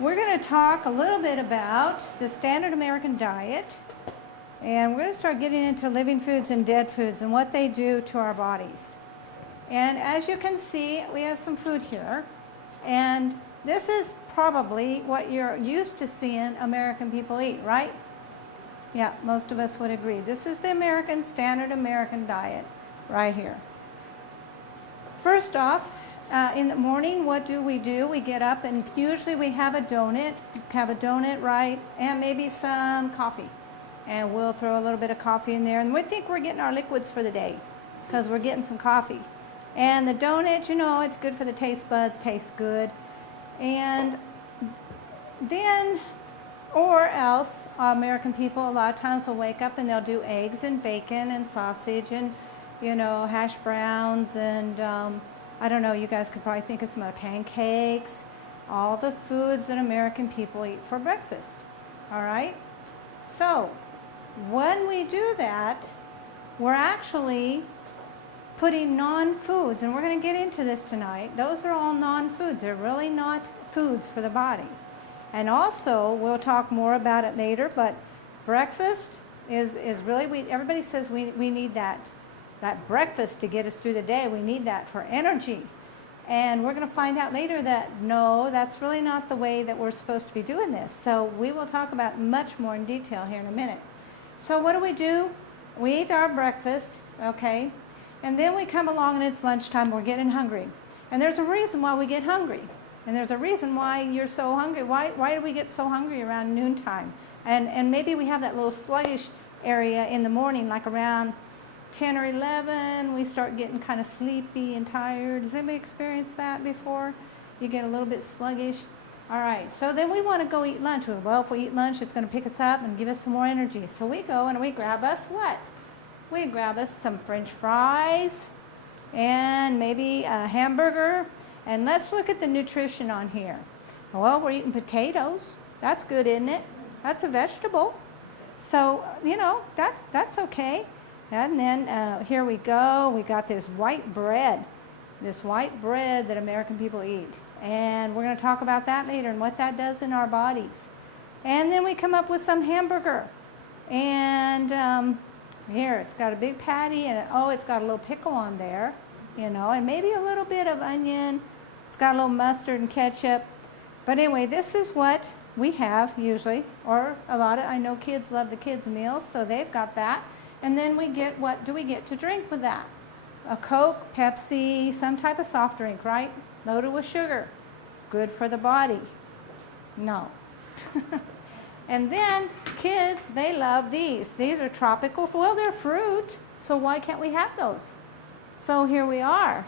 We're going to talk a little bit about the standard American diet, and we're going to start getting into living foods and dead foods and what they do to our bodies. And as you can see, we have some food here, and this is probably what you're used to seeing American people eat, right? Yeah, most of us would agree. This is the standard American diet right here. First off, in the morning, what do? We get up and usually we have a donut, right? And maybe some coffee. And we'll throw a little bit of coffee in there. And we think we're getting our liquids for the day because we're getting some coffee. And the donut, you know, it's good for the taste buds, tastes good. And then, or else, American people a lot of times will wake up and they'll do eggs and bacon and sausage and, you know, hash browns and I don't know, you guys could probably think of some pancakes, all the foods that American people eat for breakfast, all right? So, when we do that, we're actually putting non-foods, and we're going to get into this tonight. Those are all non-foods. They're really not foods for the body. And also, we'll talk more about it later, but breakfast is really, everybody says we need that breakfast to get us through the day. We need that for energy. And we're going to find out later that no, that's really not the way that we're supposed to be doing this. So we will talk about much more in detail here in a minute. So what do? We eat our breakfast, okay? And then we come along and it's lunchtime, we're getting hungry. And there's a reason why we get hungry. And there's a reason why you're so hungry. Why do we get so hungry around noontime? And maybe we have that little sluggish area in the morning, like around 10 or 11, we start getting kind of sleepy and tired. Has anybody experienced that before? You get a little bit sluggish. All right, so then we want to go eat lunch. Well, if we eat lunch, it's going to pick us up and give us some more energy. So we go and we grab us what? We grab us some French fries and maybe a hamburger. And let's look at the nutrition on here. Well, we're eating potatoes. That's good, isn't it? That's a vegetable. So, you know, that's okay. And then here we go. We got this white bread that American people eat. And we're going to talk about that later and what that does in our bodies. And then we come up with some hamburger. And here, it's got a big patty, and it's got a little pickle on there, you know, and maybe a little bit of onion. It's got a little mustard and ketchup. But anyway, this is what we have usually, or a lot of, I know kids love the kids' meals, so they've got that. And then we get, what do we get to drink with that? A Coke, Pepsi, some type of soft drink, right? Loaded with sugar. Good for the body. No. And then kids, they love these. These are tropical, well, they're fruit, so why can't we have those? So here we are.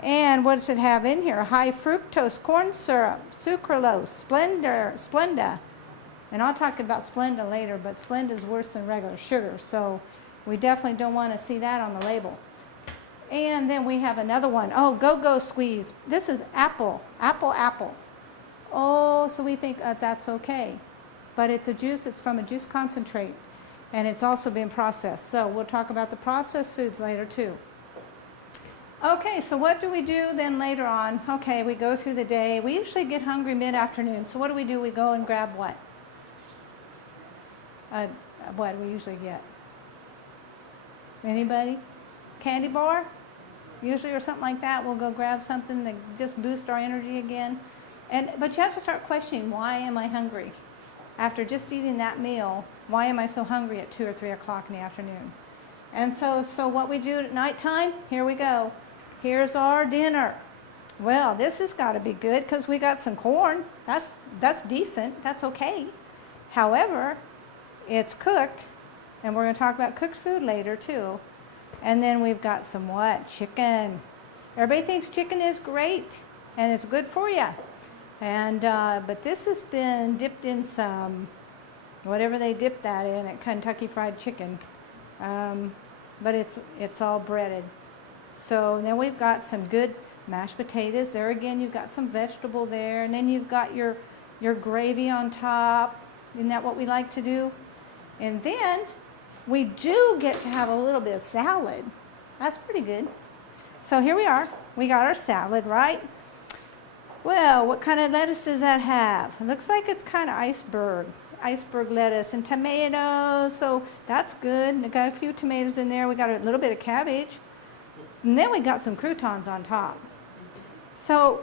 And what does it have in here? High fructose corn syrup, sucralose, Splenda. And I'll talk about Splenda later, but Splenda is worse than regular sugar, so we definitely don't want to see that on the label. And then we have another one. Oh, Go-Go Squeeze. This is apple. Oh, so we think that's okay. But it's a juice, it's from a juice concentrate. And it's also been processed. So we'll talk about the processed foods later too. Okay, so what do we do then later on? Okay, we go through the day. We usually get hungry mid-afternoon. So what do? We go and grab what? What do we usually get? Anybody? Candy bar? Usually, or something like that. We'll go grab something that just boosts our energy again. But you have to start questioning, why am I hungry? After just eating that meal, why am I so hungry at 2 or 3 o'clock in the afternoon? And so what we do at nighttime, here we go. Here's our dinner. Well, this has got to be good because we got some corn. That's decent. That's okay. However, it's cooked, and we're going to talk about cooked food later too. And then we've got some what? Chicken. Everybody thinks chicken is great and it's good for you. And but this has been dipped in some, whatever they dip that in at Kentucky Fried Chicken. But it's all breaded. So then we've got some good mashed potatoes. There again, you've got some vegetable there, and then you've got your gravy on top. Isn't that what we like to do? And then we do get to have a little bit of salad. That's pretty good. So here we are. We got our salad, right? Well, what kind of lettuce does that have? It looks like it's kind of iceberg lettuce and tomatoes, so that's good. We got a few tomatoes in there. We got a little bit of cabbage. And then we got some croutons on top. So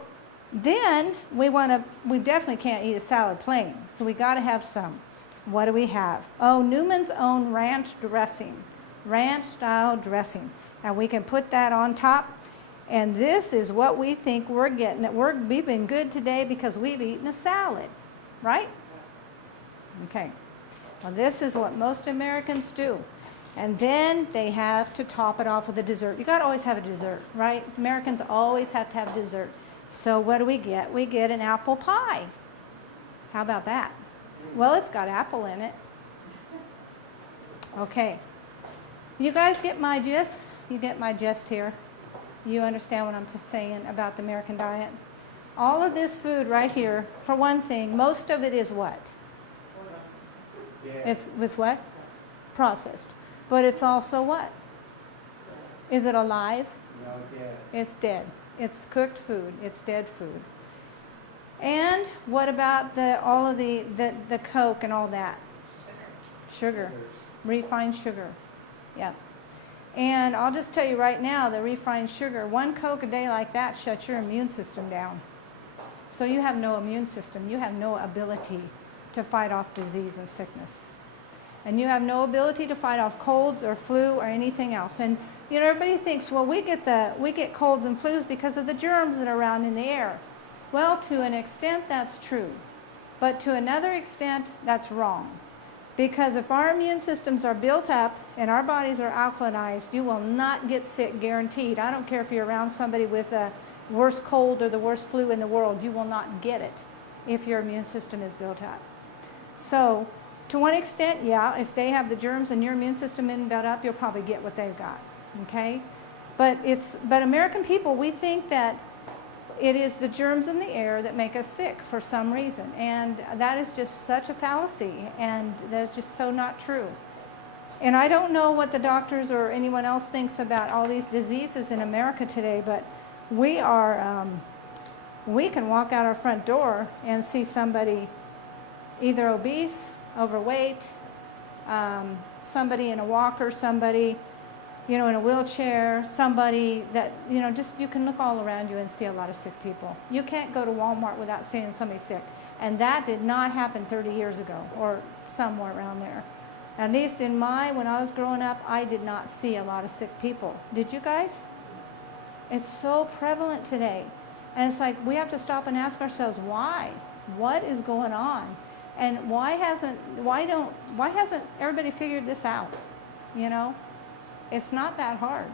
then we definitely can't eat a salad plain, so we got to have some. What do we have? Oh, Newman's Own ranch dressing, ranch style dressing. And we can put that on top. And this is what we think we're getting. We've been good today because we've eaten a salad, right? Okay. Well, this is what most Americans do. And then they have to top it off with a dessert. You got to always have a dessert, right? Americans always have to have dessert. So what do we get? We get an apple pie. How about that? Well, it's got apple in it. Okay. You guys get my gist? You get my gist here? You understand what I'm saying about the American diet? All of this food right here, for one thing, most of it is what? Yeah. It's what? Processed. But it's also what? Is it alive? No, dead. It's dead. It's cooked food. It's dead food. And what about all of the Coke and all that? Sugar. Refined sugar. Yeah. And I'll just tell you right now, the refined sugar, one Coke a day like that shuts your immune system down. So you have no immune system. You have no ability to fight off disease and sickness. And you have no ability to fight off colds or flu or anything else. And you know, everybody thinks, well, we get colds and flus because of the germs that are around in the air. Well, to an extent, that's true. But to another extent, that's wrong. Because if our immune systems are built up and our bodies are alkalinized, you will not get sick, guaranteed. I don't care if you're around somebody with the worst cold or the worst flu in the world, you will not get it if your immune system is built up. So, to one extent, yeah, if they have the germs and your immune system isn't built up, you'll probably get what they've got, okay? But American people, we think that it is the germs in the air that make us sick for some reason. And that is just such a fallacy, and that's just so not true. And I don't know what the doctors or anyone else thinks about all these diseases in America today, but we can walk out our front door and see somebody either obese, overweight, somebody in a walker, somebody in a wheelchair, somebody that, just you can look all around you and see a lot of sick people. You can't go to Walmart without seeing somebody sick. And that did not happen 30 years ago or somewhere around there. At least when I was growing up, I did not see a lot of sick people. Did you guys? It's so prevalent today. And it's like we have to stop and ask ourselves, why? What is going on? And why hasn't everybody figured this out? It's not that hard.